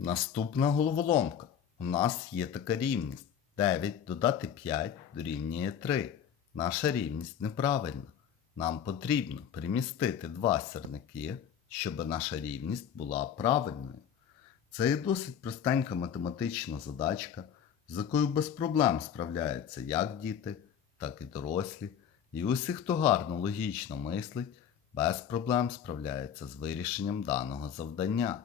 Наступна головоломка. У нас є така рівність. 9 додати 5 дорівнює 3. Наша рівність неправильна. Нам потрібно перемістити два сірники, щоб наша рівність була правильною. Це є досить простенька математична задачка, з якою без проблем справляються як діти, так і дорослі. І усі, хто гарно логічно мислить, без проблем справляється з вирішенням даного завдання.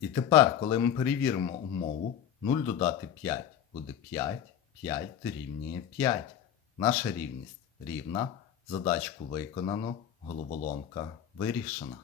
І тепер, коли ми перевіримо умову, 0 додати 5 буде 5, 5 дорівнює 5. Наша рівність рівна. Задачку виконано, головоломка вирішена.